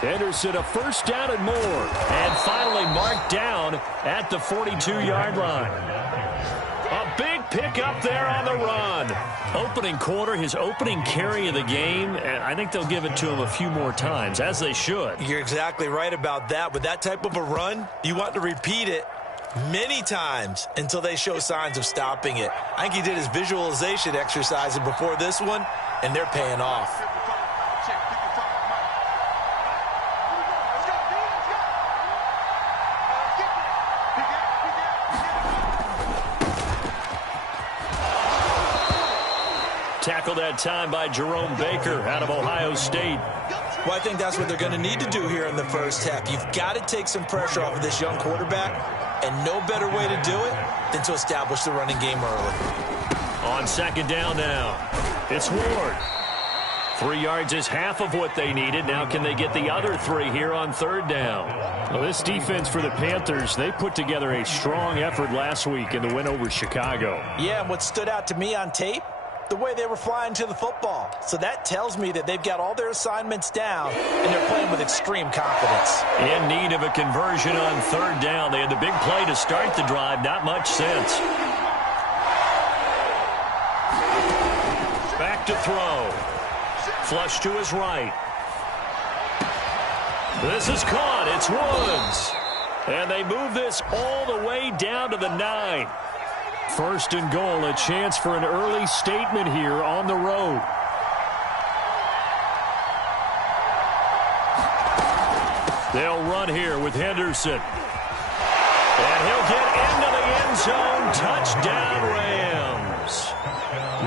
Henderson, a first down and more. And finally marked down at the 42-yard line. A big pickup there on the run. Opening quarter, his opening carry of the game, and I think they'll give it to him a few more times, as they should. You're exactly right about that. With that type of a run, you want to repeat it many times until they show signs of stopping it. I think he did his visualization exercises before this one, and they're paying off. Tackled that time by Jerome Baker out of Ohio State. Well, I think that's what they're going to need to do here in the first half. You've got to take some pressure off of this young quarterback, and no better way to do it than to establish the running game early. On second down now, it's Ward. 3 yards is half of what they needed. Now can they get the other 3 here on third down? Well, this defense for the Panthers, they put together a strong effort last week in the win over Chicago. Yeah, and what stood out to me on tape, the way they were flying to the football. So that tells me that they've got all their assignments down, and they're playing with extreme confidence. In need of a conversion on third down. They had the big play to start the drive. Not much sense. Back to throw. Flush to his right. This is caught. It's Woods. And they move this all the way down to the 9. First and goal, a chance for an early statement here on the road. They'll run here with Henderson. And he'll get into the end zone. Touchdown, Rams.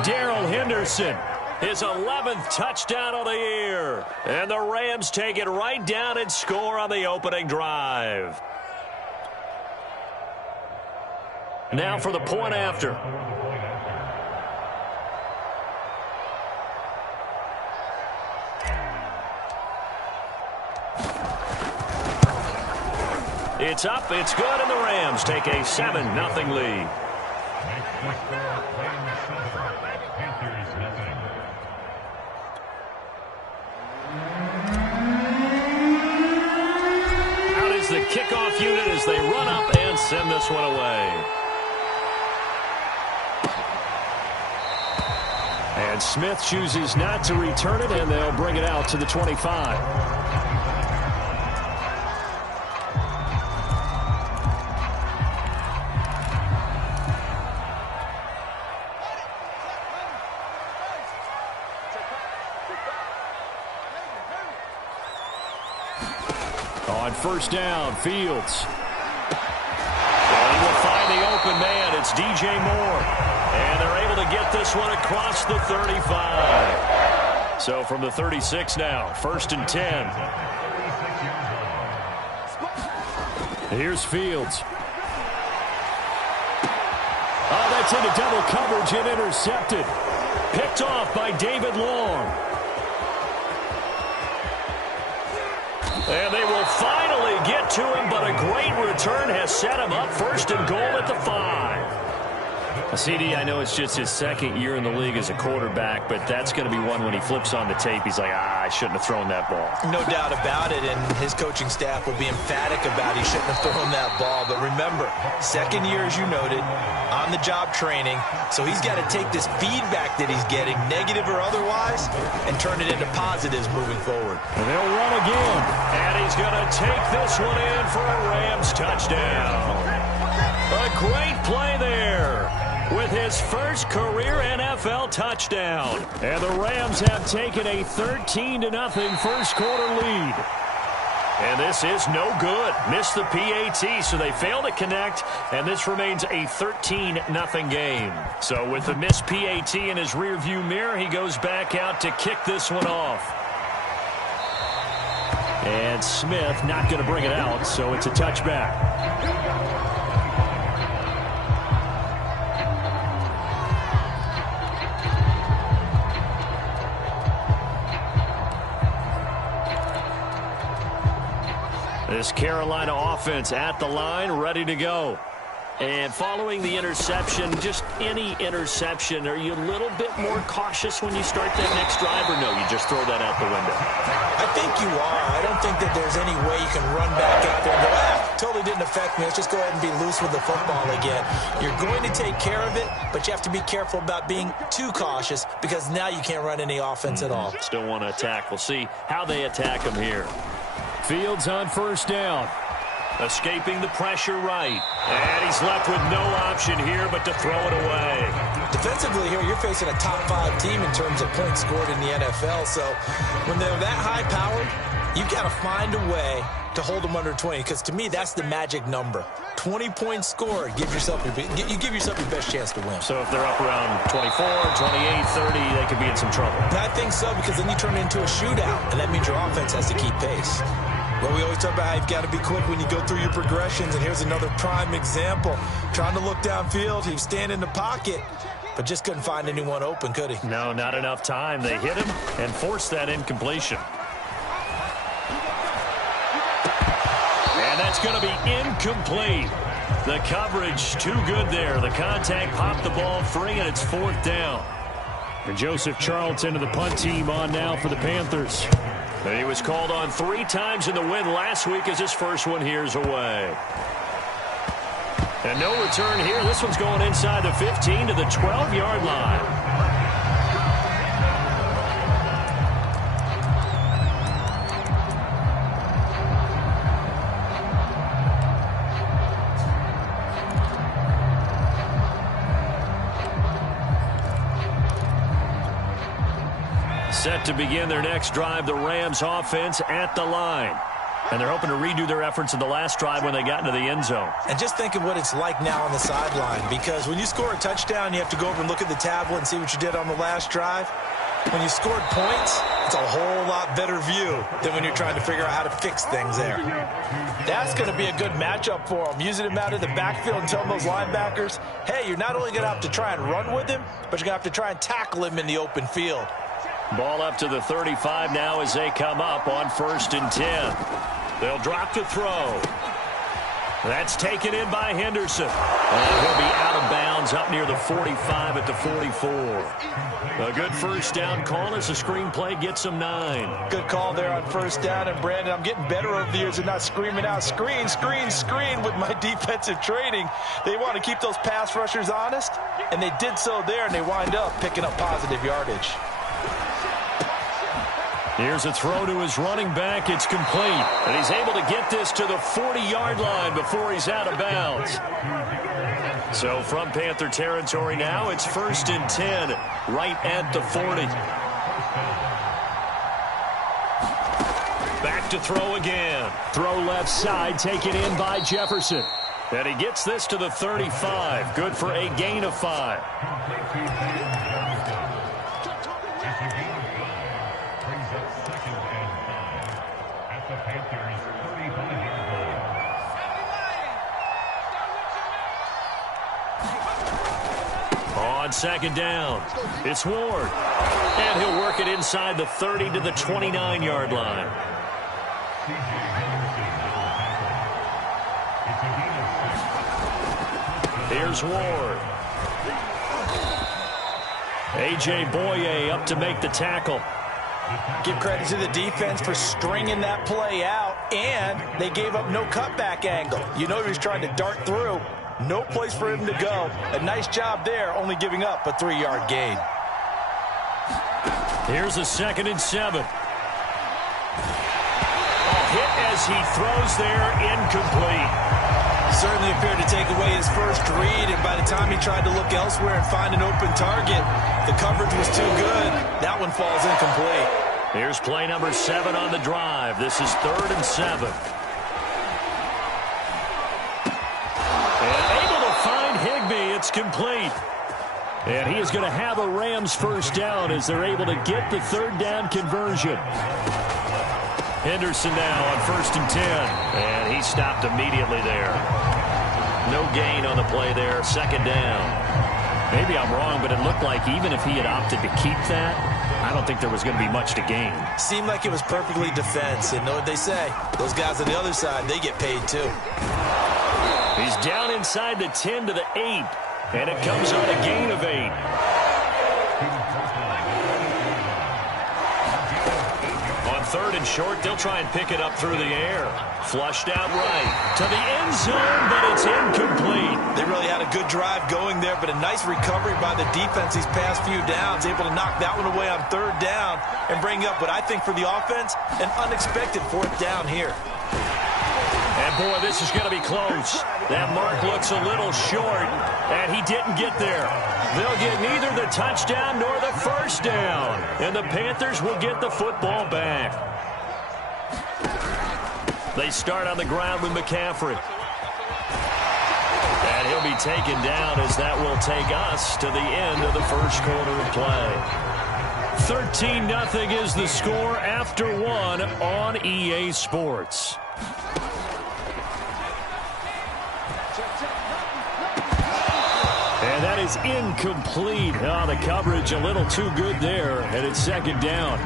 Darrell Henderson, his 11th touchdown of the year. And the Rams take it right down and score on the opening drive. Now for the point after. It's up, it's good, and the Rams take a 7-0 lead. Out is the kickoff unit as they run up and send this one away. And Smith chooses not to return it, and they'll bring it out to the 25. On first down, Fields. And he will find the open man. It's DJ Moore. And they're able to get this one across the 35. So from the 36 now, first and 10. Here's Fields. Oh, that's into double coverage and intercepted. Picked off by David Long. And they will finally get to him, but a great return has set him up first and goal at the 5. CD, I know it's just his second year in the league as a quarterback, but that's going to be one when he flips on the tape. He's like, I shouldn't have thrown that ball. No doubt about it, and his coaching staff will be emphatic about he shouldn't have thrown that ball. But remember, second year, as you noted, on-the-job training, so he's got to take this feedback that he's getting, negative or otherwise, and turn it into positives moving forward. And they'll run again, and he's going to take this one in for a Rams touchdown. A great play there with his first career NFL touchdown. And the Rams have taken a 13-0 first quarter lead. And this is no good. Missed the PAT, so they fail to connect, and this remains a 13-0 game. So with the missed PAT in his rearview mirror, he goes back out to kick this one off. And Smith not going to bring it out, so it's a touchback. This Carolina offense at the line, ready to go. And following the interception, just any interception, are you a little bit more cautious when you start that next drive, or no, you just throw that out the window? I think you are. I don't think that there's any way you can run back out there and go, totally didn't affect me. Let's just go ahead and be loose with the football again. You're going to take care of it, but you have to be careful about being too cautious because now you can't run any offense at all. Still want to attack. We'll see how they attack him here. Fields on first down. Escaping the pressure right. And he's left with no option here but to throw it away. Defensively here, you're facing a top 5 team in terms of points scored in the NFL. So when they're that high-powered, you've got to find a way to hold them under 20, because to me, that's the magic number. 20 points scored, you give yourself your best chance to win. So if they're up around 24, 28, 30, they could be in some trouble. And I think so, because then you turn it into a shootout, and that means your offense has to keep pace. Well, we always talk about how you've got to be quick when you go through your progressions, and here's another prime example. Trying to look downfield, he was standing in the pocket, but just couldn't find anyone open, could he? No, not enough time. They hit him and forced that incompletion. And that's going to be incomplete. The coverage too good there. The contact popped the ball free, and it's 4th down. And Joseph Charlton of the punt team on now for the Panthers. And he was called on 3 times in the win last week as his first one here's away. And no return here. This one's going inside the 15 to the 12-yard line. Set to begin their next drive, the Rams offense at the line. And they're hoping to redo their efforts in the last drive when they got into the end zone. And just think of what it's like now on the sideline, because when you score a touchdown, you have to go over and look at the tablet and see what you did on the last drive. When you scored points, it's a whole lot better view than when you're trying to figure out how to fix things there. That's going to be a good matchup for them, using him out of the backfield and telling those linebackers, hey, you're not only going to have to try and run with him, but you're going to have to try and tackle him in the open field. Ball up to the 35 now as they come up on 1st and 10. They'll drop to throw. That's taken in by Henderson. And he'll be out of bounds up near the 45 at the 44. A good first down call as the screenplay gets him 9. Good call there on first down. And, Brandon, I'm getting better over the years and not screaming out, screen, screen, screen with my defensive training. They want to keep those pass rushers honest, and they did so there, and they wind up picking up positive yardage. Here's a throw to his running back. It's complete. And he's able to get this to the 40-yard line before he's out of bounds. So from Panther territory now, it's 1st and 10 right at the 40. Back to throw again. Throw left side, taken in by Jefferson. And he gets this to the 35. Good for a gain of 5. On 2nd down, it's Ward. And he'll work it inside the 30 to the 29-yard line. Here's Ward. A.J. Boye up to make the tackle. Give credit to the defense for stringing that play out, and they gave up no cutback angle. You know he was trying to dart through. No place for him to go. A nice job there, only giving up a 3-yard gain. Here's a 2nd and 7. A hit as he throws there, incomplete. Certainly appeared to take away his first read, and by the time he tried to look elsewhere and find an open target, the coverage was too good. That one falls incomplete. Here's play number 7 on the drive. This is 3rd and 7. And able to find Higbee. It's complete. And he is going to have a Rams first down as they're able to get the 3rd down conversion. Henderson now on 1st and 10. And he stopped immediately there. No gain on the play there. 2nd down. Maybe I'm wrong, but it looked like even if he had opted to keep that, I don't think there was going to be much to gain. Seemed like it was perfectly defense. And know what they say? Those guys on the other side, they get paid too. He's down inside the 10 to the 8, and it comes on a gain of 8. On 3rd and short, they'll try and pick it up through the air. Flushed out right to the end zone, but it's incomplete. They really had a good drive going there, but a nice recovery by the defense these past few downs, able to knock that one away on 3rd down and bring up what I think for the offense, an unexpected 4th down here. And, boy, this is going to be close. That mark looks a little short, and he didn't get there. They'll get neither the touchdown nor the first down, and the Panthers will get the football back. They start on the ground with McCaffrey. And he'll be taken down as that will take us to the end of the first quarter of play. 13-0 is the score after 1 on EA Sports. And that is incomplete. Oh, the coverage a little too good there, and it's 2nd down.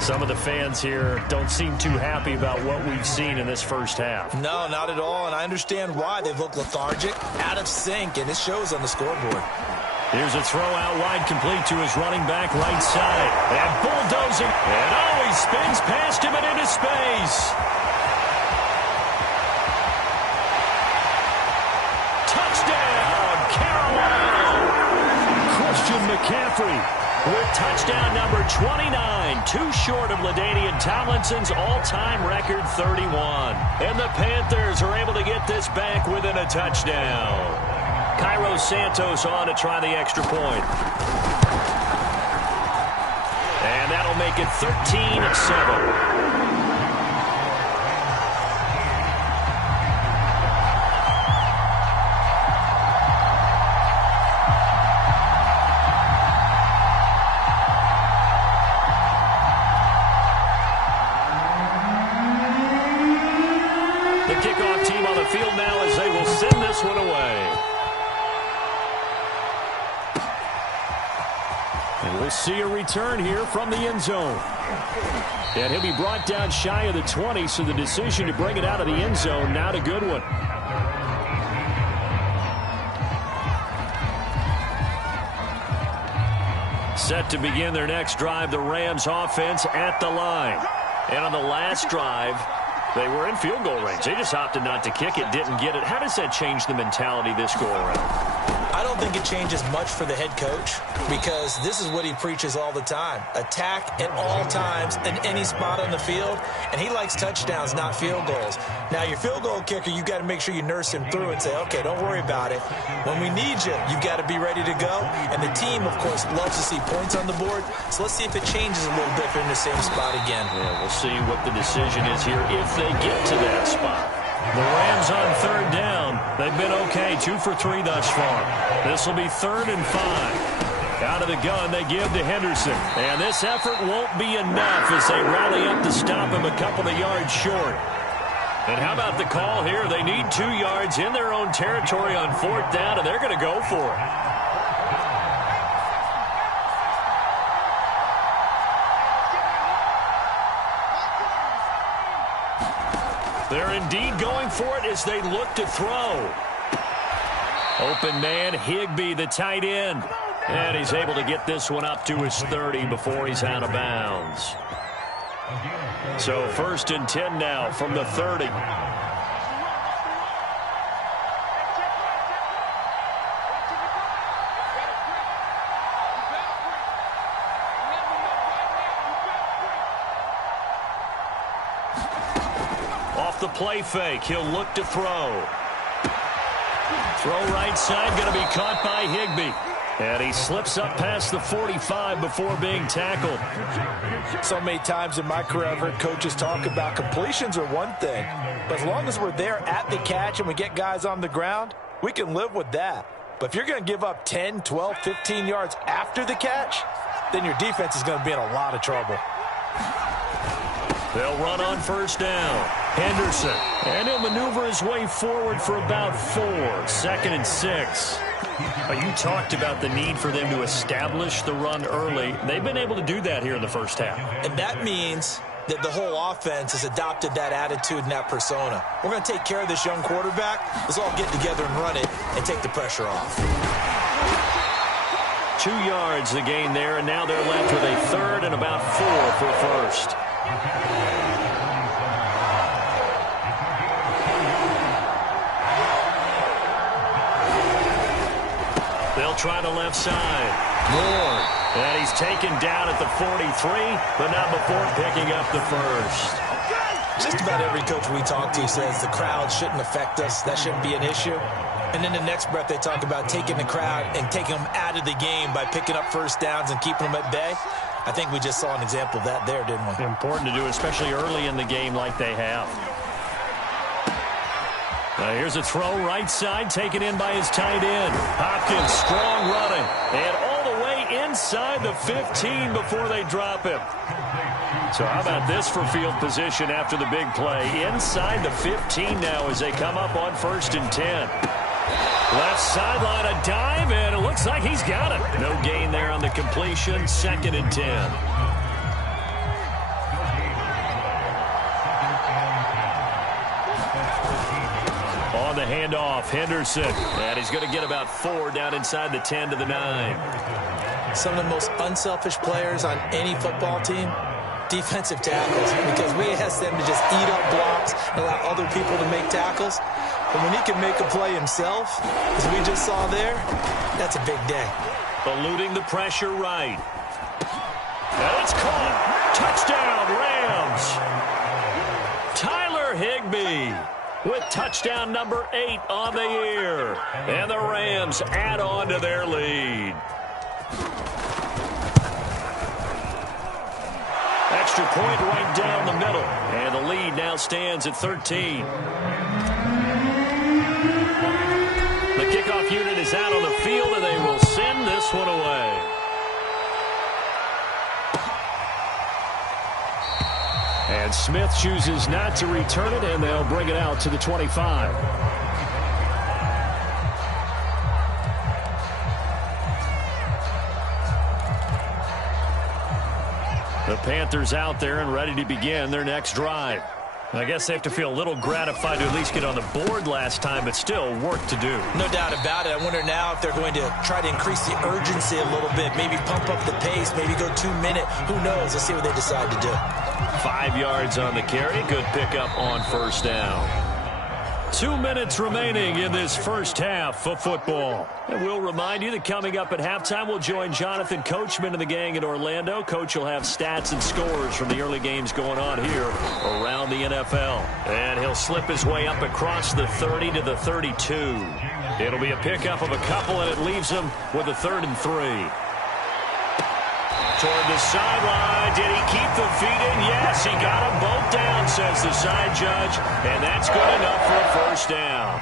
Some of the fans here don't seem too happy about what we've seen in this first half. No, not at all, and I understand why. They've looked lethargic, out of sync, and it shows on the scoreboard. Here's a throw out wide, complete to his running back right side. And bulldozing, and he spins past him and into space. McCaffrey with touchdown number 29, too short of LaDainian Tomlinson's all-time record 31. And the Panthers are able to get this back within a touchdown. Cairo Santos on to try the extra point. And that'll make it 13-7. One away. And we'll see a return here from the end zone. And he'll be brought down shy of the 20, so the decision to bring it out of the end zone, not a good one. Set to begin their next drive, the Rams offense at the line. And on the last drive, they were in field goal range. They just opted not to kick it, didn't get it. How does that change the mentality this go-around? I don't think it changes much for the head coach because this is what he preaches all the time. Attack at all times in any spot on the field, and he likes touchdowns, not field goals. Now, your field goal kicker, you've got to make sure you nurse him through and say, okay, don't worry about it. When we need you, you've got to be ready to go. And the team, of course, loves to see points on the board. So let's see if it changes a little bit if they're in the same spot again. Yeah, we'll see what the decision is here if they get to that spot. The Rams on 3rd down. They've been okay, 2 for 3 thus far. This will be 3rd and 5. Out of the gun, they give to Henderson. And this effort won't be enough as they rally up to stop him a couple of yards short. And how about the call here? They need 2 yards in their own territory on 4th down, and they're going to go for it. They're indeed going for it as they look to throw. Open man, Higbee, the tight end. And he's able to get this one up to his 30 before he's out of bounds. So 1st and 10 now from the 30. Off the play fake, he'll look to throw. Throw right side, going to be caught by Higbee. And he slips up past the 45 before being tackled. So many times in my career, I've heard coaches talk about completions are one thing. But as long as we're there at the catch and we get guys on the ground, we can live with that. But if you're going to give up 10, 12, 15 yards after the catch, then your defense is going to be in a lot of trouble. They'll run on 1st down. Henderson. And he'll maneuver his way forward for about 4. 2nd and 6. You talked about the need for them to establish the run early. They've been able to do that here in the first half. And that means that the whole offense has adopted that attitude and that persona. We're going to take care of this young quarterback. Let's all get together and run it and take the pressure off. 2 yards the gain there, and now they're left with a third and about 4 for first. They'll try the left side. Moore. And he's taken down at the 43, but not before picking up the first. Just about every coach we talk to says the crowd shouldn't affect us. That shouldn't be an issue. And in the next breath, they talk about taking the crowd and taking them out of the game by picking up first downs and keeping them at bay. I think we just saw an example of that there, didn't we? Important to do, especially early in the game like they have. Here's a throw right side, taken in by his tight end. Hopkins, strong running, and all the way inside the 15 before they drop him. So how about this for field position after the big play? Inside the 15 now as they come up on 1st and 10. Left sideline, a dive, and it looks like he's got it. No gain there on the completion, 2nd and 10. On the handoff, Henderson. And he's going to get about 4 down inside the 10 to the 9. Some of the most unselfish players on any football team, defensive tackles, because we ask them to just eat up blocks and allow other people to make tackles. But when he can make a play himself, as we just saw there, that's a big day. Eluding the pressure right. And it's caught. Touchdown, Rams. Tyler Higbee with touchdown number 8 on the year. And the Rams add on to their lead. Extra point right down the middle. And the lead now stands at 13. The kickoff unit is out on the field, and they will send this one away. And Smith chooses not to return it, and they'll bring it out to the 25. The Panthers out there and ready to begin their next drive. I guess they have to feel a little gratified to at least get on the board last time, but still work to do. No doubt about it. I wonder now if they're going to try to increase the urgency a little bit, maybe pump up the pace, maybe go 2-minute. Who knows? Let's see what they decide to do. 5 yards on the carry. Good pickup on 1st down. 2 minutes remaining in this first half of football. And we'll remind you that coming up at halftime, we'll join Jonathan Coachman and the gang in Orlando. Coach will have stats and scores from the early games going on here around the NFL. And he'll slip his way up across the 30 to the 32. It'll be a pickup of a couple, and it leaves him with a 3rd and 3. Toward the sideline. Did he keep the feet in? Yes, he got them both down, says the side judge. And that's good enough for a 1st down.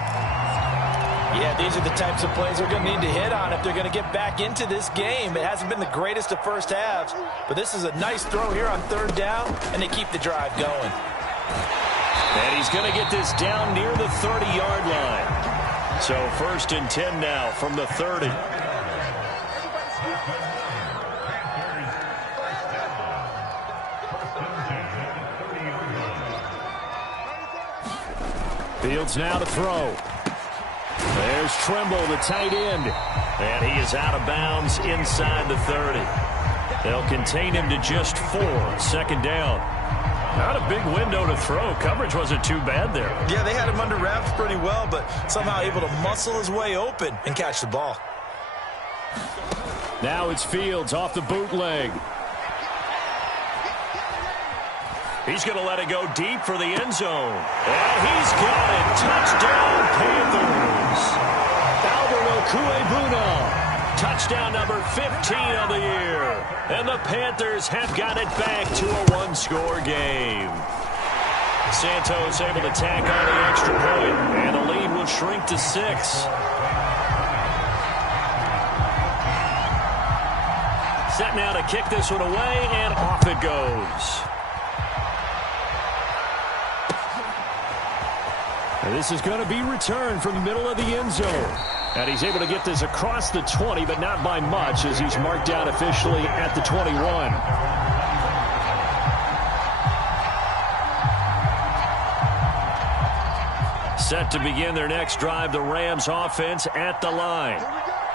Yeah, these are the types of plays they're going to need to hit on if they're going to get back into this game. It hasn't been the greatest of first halves, but this is a nice throw here on 3rd down, and they keep the drive going. And he's going to get this down near the 30-yard line. So 1st and 10 now from the 30. Fields now to throw. There's Trimble, the tight end. And he is out of bounds inside the 30. They'll contain him to just 4. 2nd down. Not a big window to throw. Coverage wasn't too bad there. Yeah, they had him under wraps pretty well, but somehow able to muscle his way open and catch the ball. Now it's Fields off the bootleg. He's going to let it go deep for the end zone. And he's got it. Touchdown, Panthers. Albert Okwuegbunam. Touchdown number 15 of the year. And the Panthers have got it back to a 1-score game. Santos able to tack on the extra point, and the lead will shrink to 6. Set now to kick this one away, and off it goes. And this is going to be returned from the middle of the end zone. And he's able to get this across the 20, but not by much, as he's marked down officially at the 21. Set to begin their next drive, the Rams offense at the line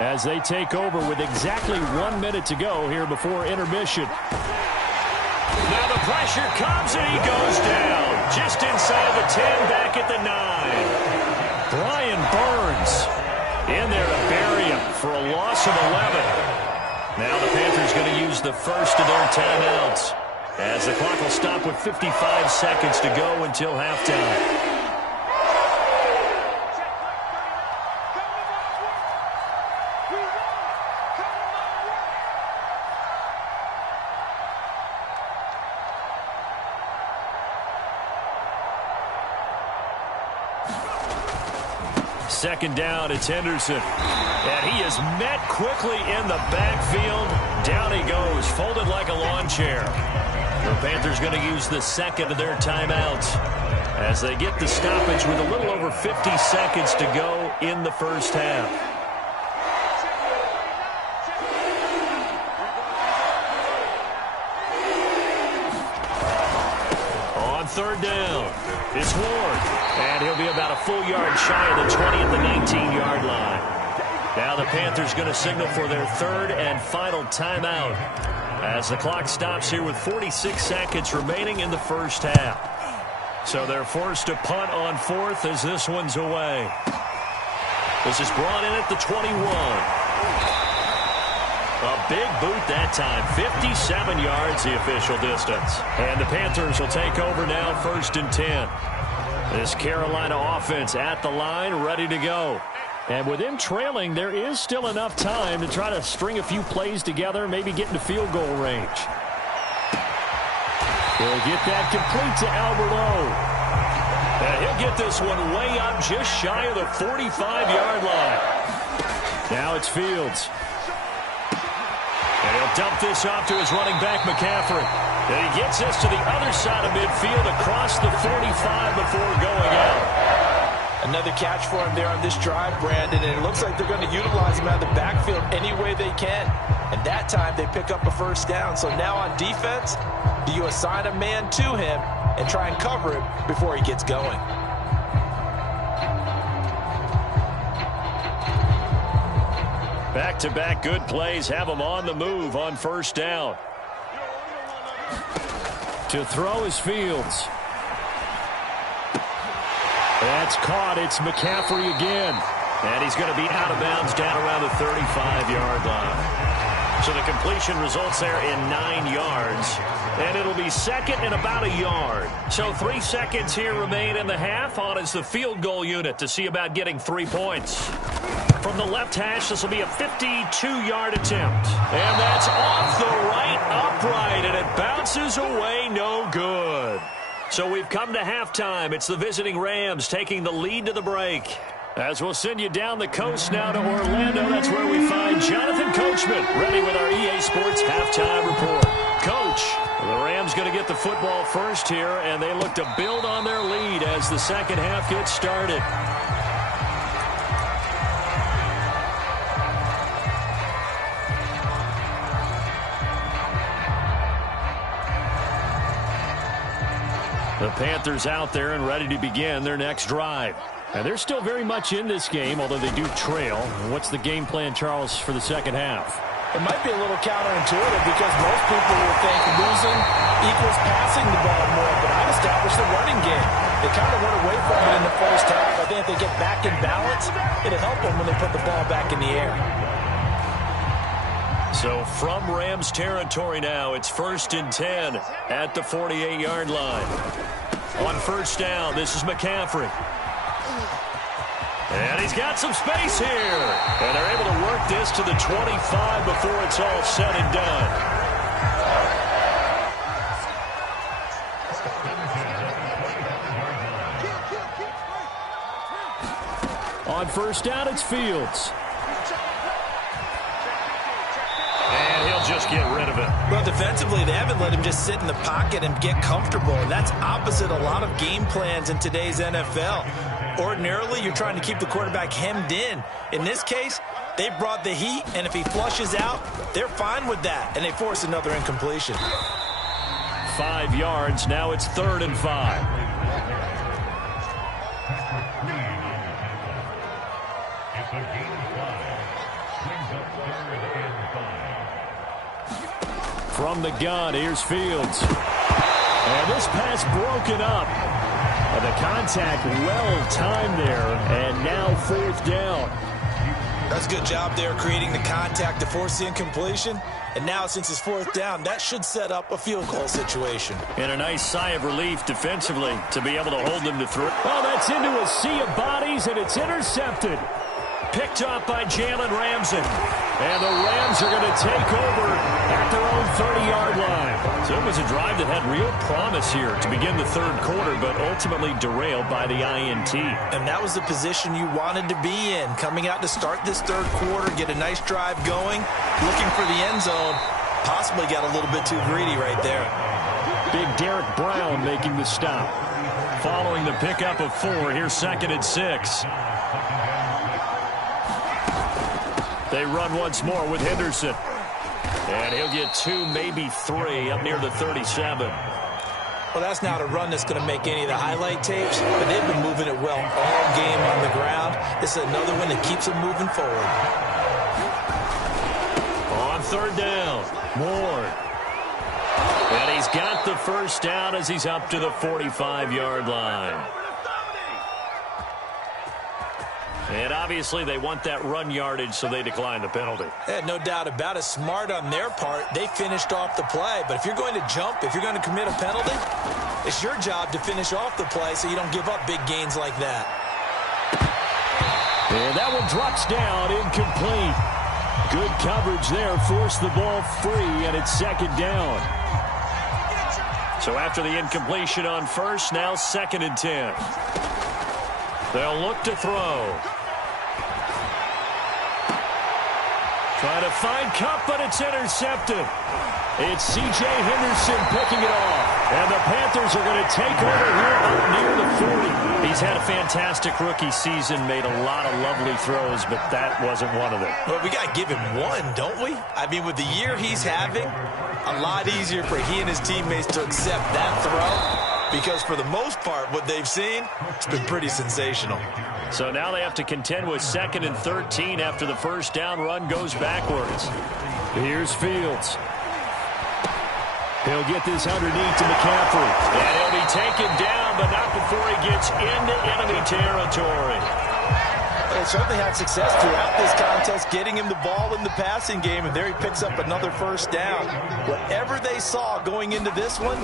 as they take over with exactly 1 minute to go here before intermission. Now the pressure comes and he goes down just inside the 10, back at the 9. Brian Burns in there to bury him for a loss of 11. Now the Panthers going to use the first of their timeouts as the clock will stop with 55 seconds to go until halftime. Second down, it's Henderson. And he is met quickly in the backfield. Down he goes, folded like a lawn chair. The Panthers going to use the second of their timeouts as they get the stoppage with a little over 50 seconds to go in the first half. On third down, it's Ward. And he'll be about a full yard shy of the 20 at the 19-yard line. Now the Panthers going to signal for their third and final timeout as the clock stops here with 46 seconds remaining in the first half. So they're forced to punt on fourth as this one's away. This is brought in at the 21. A big boot that time, 57 yards the official distance. And the Panthers will take over now, first and 10. This Carolina offense at the line, ready to go. And with them trailing, there is still enough time to try to string a few plays together, maybe get into field goal range. He'll get that complete to Albert O. And he'll get this one way up just shy of the 45-yard line. Now it's Fields. And he'll dump this off to his running back, McCaffrey. And he gets this to the other side of midfield across the 45 before going out. Another catch for him there on this drive, Brandon, and it looks like they're going to utilize him out of the backfield any way they can. And that time they pick up a first down. So now on defense, do you assign a man to him and try and cover him before he gets going? Back-to-back good plays have him on the move on first down. To throw is Fields. That's caught. It's McCaffrey again. And he's going to be out of bounds down around the 35-yard line. So the completion results there in 9 yards. And it'll be second and about a yard. So 3 seconds here remain in the half. On is the field goal unit to see about getting 3 points. From the left hash, this will be a 52-yard attempt. And that's off the right upright, and it bounces away no good. So we've come to halftime. It's the visiting Rams taking the lead to the break. As we'll send you down the coast now to Orlando, that's where we find Jonathan Coachman, ready with our EA Sports halftime report. Coach, the Rams going to get the football first here, and they look to build on their lead as the second half gets started. The Panthers out there and ready to begin their next drive. And they're still very much in this game, although they do trail. What's the game plan, Charles, for the second half? It might be a little counterintuitive because most people will think losing equals passing the ball more, but I've established the running game. They kind of went away from it in the first half. I think if they get back in balance, it'll help them when they put the ball back in the air. So from Rams territory now, it's first and 10 at the 48-yard line. On first down, this is McCaffrey. And he's got some space here. And they're able to work this to the 25 before it's all said and done. On first down, it's Fields. And he'll just get rid of it. Well, defensively, they haven't let him just sit in the pocket and get comfortable. And that's opposite a lot of game plans in today's NFL. Ordinarily, you're trying to keep the quarterback hemmed in. In this case, they brought the heat, and if he flushes out, they're fine with that, and they force another incompletion. 5 yards. Now it's 3rd and 5. It's a gain of 5. Brings up 3rd and 5. From the gun, here's Fields. And this pass broken up. And the contact well-timed there, and now 4th down. That's a good job there creating the contact to force the incompletion. And now since it's 4th down, that should set up a field goal situation. And a nice sigh of relief defensively to be able to hold them to 3. Oh, that's into a sea of bodies, and it's intercepted. Picked up by Jalen Ramsey. And the Rams are going to take over at their own 30-yard line. So it was a drive that had real promise here to begin the 3rd quarter, but ultimately derailed by the INT. And that was the position you wanted to be in. Coming out to start this 3rd quarter, get a nice drive going, looking for the end zone. Possibly got a little bit too greedy right there. Big Derek Brown making the stop. Following the pickup of 4, here's 2nd and 6. They run once more with Henderson. And he'll get 2, maybe 3 up near the 37. Well, that's not a run that's going to make any of the highlight tapes, but they've been moving it well all game on the ground. This is another one that keeps them moving forward. On 3rd down, Moore. And he's got the 1st down as he's up to the 45-yard line. And obviously they want that run yardage, so they decline the penalty. Yeah, no doubt about it. Smart on their part. They finished off the play. But if you're going to jump, if you're going to commit a penalty, it's your job to finish off the play so you don't give up big gains like that. And that one drops down, incomplete. Good coverage there, forced the ball free, and it's 2nd down. So after the incompletion on 1st, now 2nd and 10. They'll look to throw. Trying to find Cup, but it's intercepted. It's C.J. Henderson picking it off. And the Panthers are going to take over here up near the 40. He's had a fantastic rookie season, made a lot of lovely throws, but that wasn't one of them. Well, we got to give him one, don't we? I mean, with the year he's having, a lot easier for he and his teammates to accept that throw. Because for the most part, what they've seen, it's been pretty sensational. So now they have to contend with 2nd and 13 after the 1st down run goes backwards. Here's Fields. He'll get this underneath to McCaffrey. And he'll be taken down, but not before he gets into enemy territory. They certainly had success throughout this contest, getting him the ball in the passing game, and there he picks up another 1st down. Whatever they saw going into this one,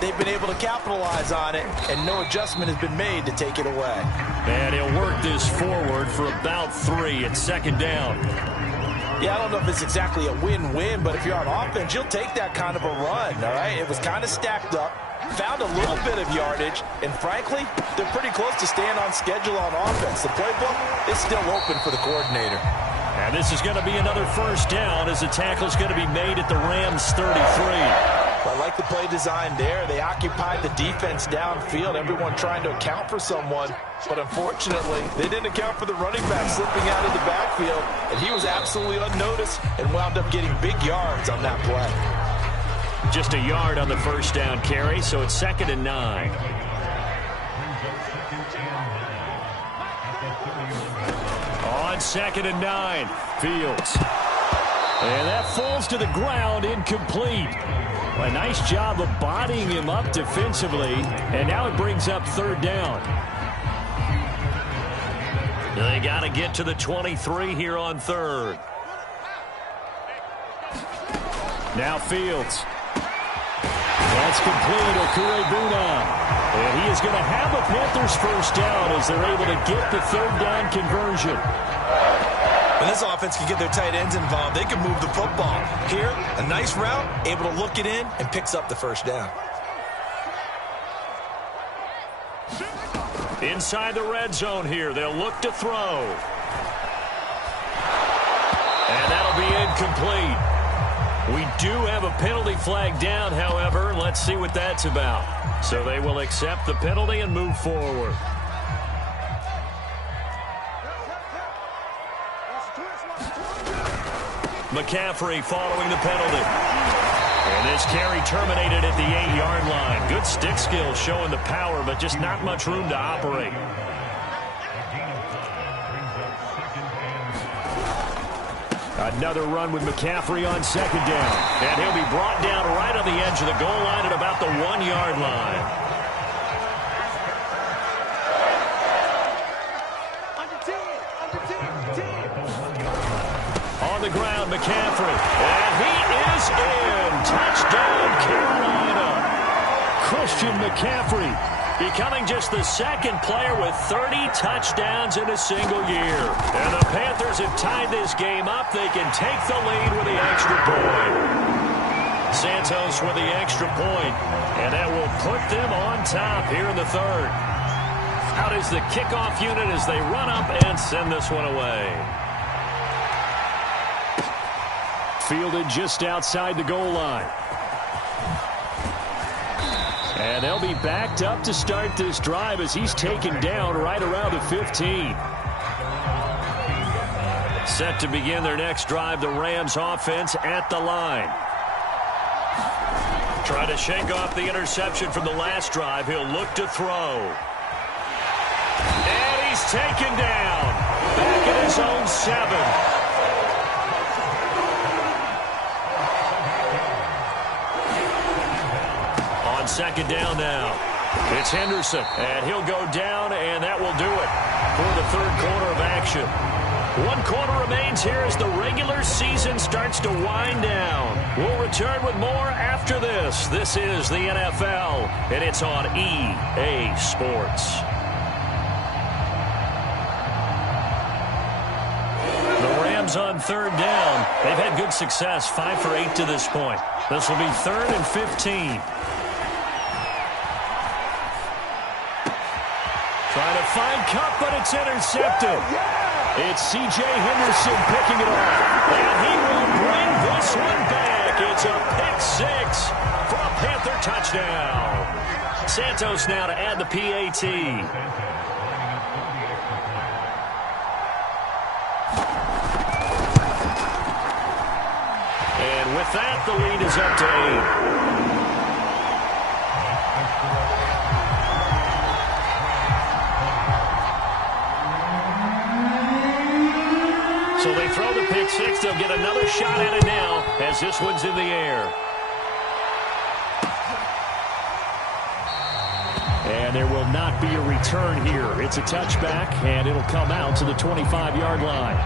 they've been able to capitalize on it, and no adjustment has been made to take it away. And he'll work this forward for about 3 at 2nd down. Yeah, I don't know if it's exactly a win-win, but if you're on offense, you'll take that kind of a run, all right? It was kind of stacked up, found a little bit of yardage, and frankly, they're pretty close to staying on schedule on offense. The playbook is still open for the coordinator. And this is going to be another 1st down as the tackle's going to be made at the Rams' 33. I like the play design there. They occupied the defense downfield, everyone trying to account for someone. But unfortunately, they didn't account for the running back slipping out of the backfield. And he was absolutely unnoticed and wound up getting big yards on that play. Just a yard on the 1st down carry, so it's 2nd and 9. On 2nd and 9, Fields. And that falls to the ground, incomplete. A nice job of bodying him up defensively, and now it brings up 3rd down. They got to get to the 23 here on 3rd. Now Fields. That's complete, Okure-Buna. And he is going to have a Panthers 1st down as they're able to get the 3rd down conversion. When this offense can get their tight ends involved, they can move the football. Here, a nice route, able to look it in, and picks up the 1st down. Inside the red zone here, they'll look to throw. And that'll be incomplete. We do have a penalty flag down, however. Let's see what that's about. So they will accept the penalty and move forward. McCaffrey following the penalty. And this carry terminated at the 8-yard line. Good stick skills showing the power, but just not much room to operate. Another run with McCaffrey on second down. And he'll be brought down right on the edge of the goal line at about the 1-yard line. On the ground, McCaffrey. And he is in. Touchdown, Carolina. Christian McCaffrey becoming just the second player with 30 touchdowns in a single year. And the Panthers have tied this game up. They can take the lead with the extra point. Santos with the extra point, and that will put them on top here in the third. Out is the kickoff unit as they run up and send this one away. Fielded just outside the goal line. And they'll be backed up to start this drive as he's taken down right around the 15. Set to begin their next drive, the Rams offense at the line. Trying to shake off the interception from the last drive. He'll look to throw. And he's taken down. Back at his own 7. On second down now. It's Henderson, and he'll go down, and that will do it for the third quarter of action. 1 quarter remains here as the regular season starts to wind down. We'll return with more after this. This is the NFL, and it's on EA Sports. The Rams on third down. They've had good success, 5 for 8 to this point. This will be 3rd and 15. Trying to find Cup, but it's intercepted. It's C.J. Henderson picking it off. And he will bring this one back. It's a pick-6 for a Panther touchdown. Santos now to add the PAT. And with that, the lead is up to 8. So they throw the pick-6. They'll get another shot at it now as this one's in the air. And there will not be a return here. It's a touchback, and it'll come out to the 25-yard line.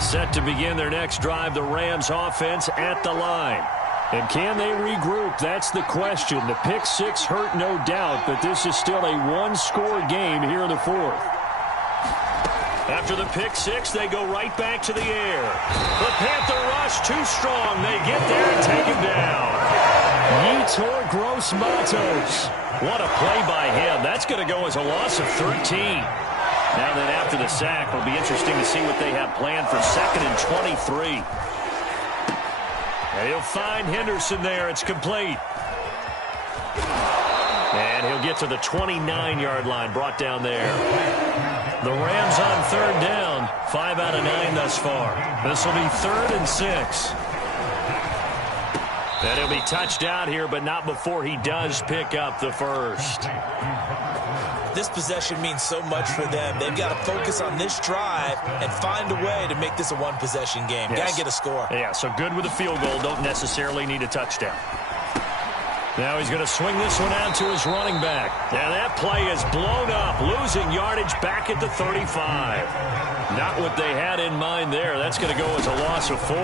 Set to begin their next drive, the Rams offense at the line. And can they regroup? That's the question. The pick-6 hurt, no doubt, but this is still a one-score game here in the fourth. After the pick-6, they go right back to the air. The Panther rush too strong. They get there and take him down. Yetur Gross-Matos. What a play by him. That's going to go as a loss of 13. Now then, after the sack, it'll be interesting to see what they have planned for 2nd and 23. And he'll find Henderson there. It's complete. And he'll get to the 29-yard line, brought down there. The Rams on third down, 5 out of 9 thus far. This will be 3rd and 6. And he'll be touched out here, but not before he does pick up the first. This possession means so much for them. They've got to focus on this drive and find a way to make this a one-possession game. Yes. Got to get a score. Yeah, so good with a field goal. Don't necessarily need a touchdown. Now he's going to swing this one out to his running back. And that play is blown up, losing yardage back at the 35. Not what they had in mind there. That's going to go as a loss of 4.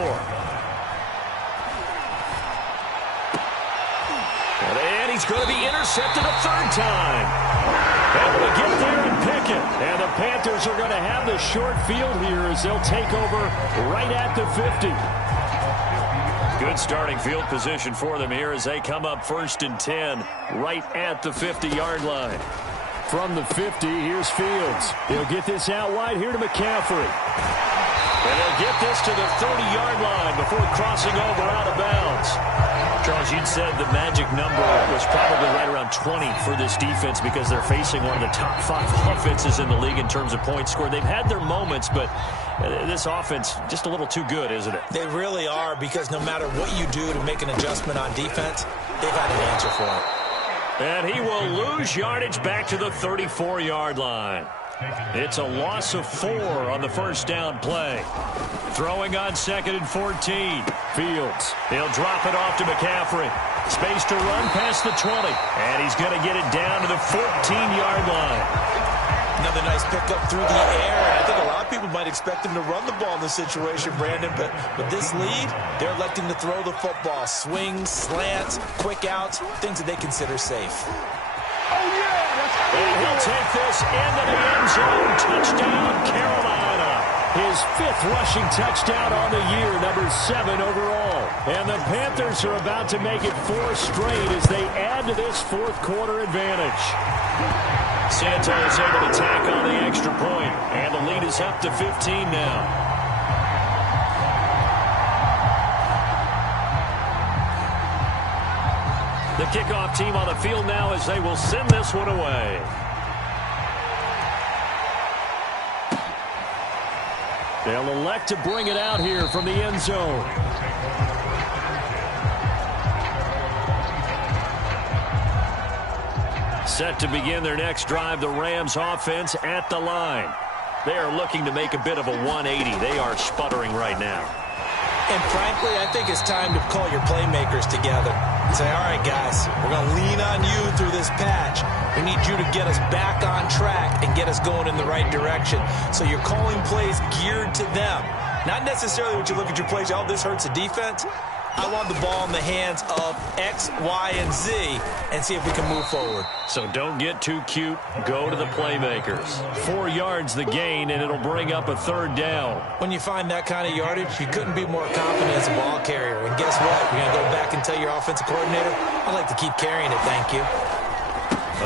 And he's going to be intercepted a 3rd time. Able to get there and pick it. And the Panthers are going to have the short field here as they'll take over right at the 50. Good starting field position for them here as they come up 1st and 10 right at the 50-yard line. From the 50, here's Fields. He'll get this out wide here to McCaffrey. And they'll get this to the 30-yard line before crossing over out of bounds. Charles, you'd said the magic number was probably right around 20 for this defense because they're facing one of the top 5 offenses in the league in terms of points scored. They've had their moments, but this offense just a little too good, isn't it? They really are, because no matter what you do to make an adjustment on defense, they've had an answer for it. And he will lose yardage back to the 34-yard line. It's a loss of 4 on the first down play. Throwing on 2nd and 14. Fields. He'll drop it off to McCaffrey. Space to run past the 20. And he's going to get it down to the 14-yard line. Another nice pickup through the air. I think a lot of people might expect him to run the ball in this situation, Brandon, but with this lead, they're electing to throw the football. Swings, slants, quick outs, things that they consider safe. And he'll take this into the end zone. Touchdown, Carolina. His 5th rushing touchdown on the year, number 7 overall. And the Panthers are about to make it 4 straight as they add to this 4th quarter advantage. Santos able to tack on the extra point, and the lead is up to 15 now. The kickoff team on the field now as they will send this one away. They'll elect to bring it out here from the end zone. Set to begin their next drive, the Rams offense at the line. They are looking to make a bit of a 180. They are sputtering right now. And frankly, I think it's time to call your playmakers together. Say, all right, guys, we're going to lean on you through this patch. We need you to get us back on track and get us going in the right direction. So you're calling plays geared to them. Not necessarily what you look at your plays, oh, this hurts the defense. I want the ball in the hands of X, Y, and Z and see if we can move forward. So don't get too cute. Go to the playmakers. 4 yards the gain, and it'll bring up a 3rd down. When you find that kind of yardage, you couldn't be more confident as a ball carrier. And guess what? You're going to go back and tell your offensive coordinator, I'd like to keep carrying it, thank you.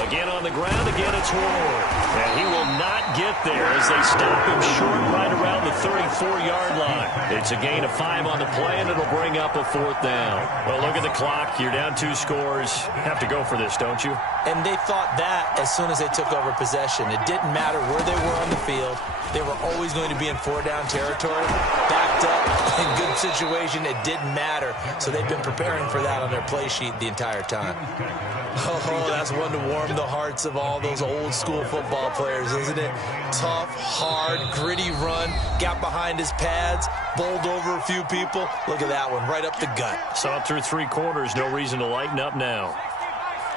Again on the ground, again it's Ward. And he will not get there as they stop him short right around the 34-yard line. It's a gain of 5 on the play, and it'll bring up a 4th down. Well, look at the clock. You're down 2 scores. Have to go for this, don't you? And they thought that as soon as they took over possession. It didn't matter where they were on the field. They were always going to be in 4-down territory. Backed up, in good situation, it didn't matter. So they've been preparing for that on their play sheet the entire time. Oh, that's one to warm the hearts of all those old school football players, isn't it? Tough, hard, gritty run, got behind his pads, bowled over a few people. Look at that one, right up the gut. Saw it through 3 quarters, no reason to lighten up now.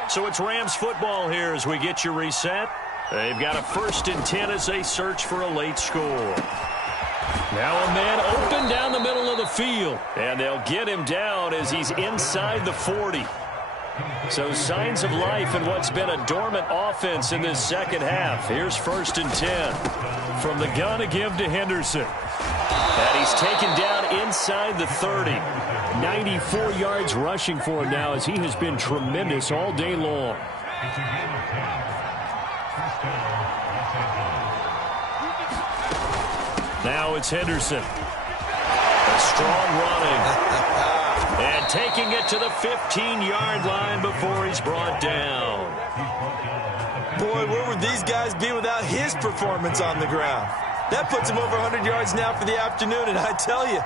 So it's Rams football here as we get you reset. They've got a 1st and 10 as they search for a late score. Now a man open down the middle of the field, and they'll get him down as he's inside the 40. So signs of life in what's been a dormant offense in this second half. Here's 1st and 10. From the gun to give to Henderson. And he's taken down inside the 30. 94 yards rushing for him now as he has been tremendous all day long. Now it's Henderson. A strong running. And taking it to the 15-yard line before he's brought down. Boy, where would these guys be without his performance on the ground? That puts him over 100 yards now for the afternoon, and I tell you,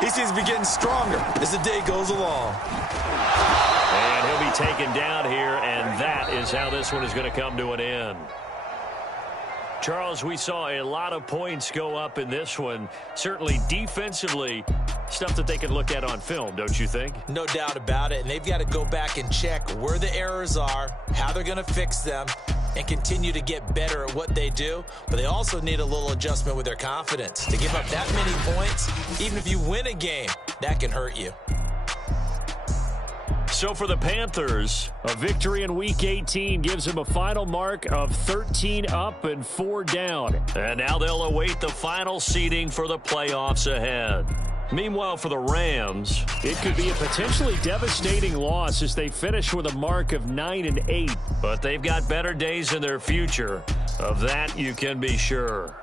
he seems to be getting stronger as the day goes along. And he'll be taken down here, and that is how this one is going to come to an end. Charles, we saw a lot of points go up in this one. Certainly defensively, stuff that they can look at on film, don't you think? No doubt about it, and they've got to go back and check where the errors are, how they're going to fix them, and continue to get better at what they do. But they also need a little adjustment with their confidence. To give up that many points, even if you win a game, that can hurt you. So for the Panthers, a victory in Week 18 gives them a final mark of 13 up and 4 down. And now they'll await the final seeding for the playoffs ahead. Meanwhile, for the Rams, it could be a potentially devastating loss as they finish with a mark of 9 and 8. But they've got better days in their future. Of that, you can be sure.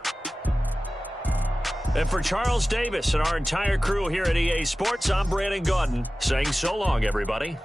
And for Charles Davis and our entire crew here at EA Sports, I'm Brandon Gaudin saying so long, everybody.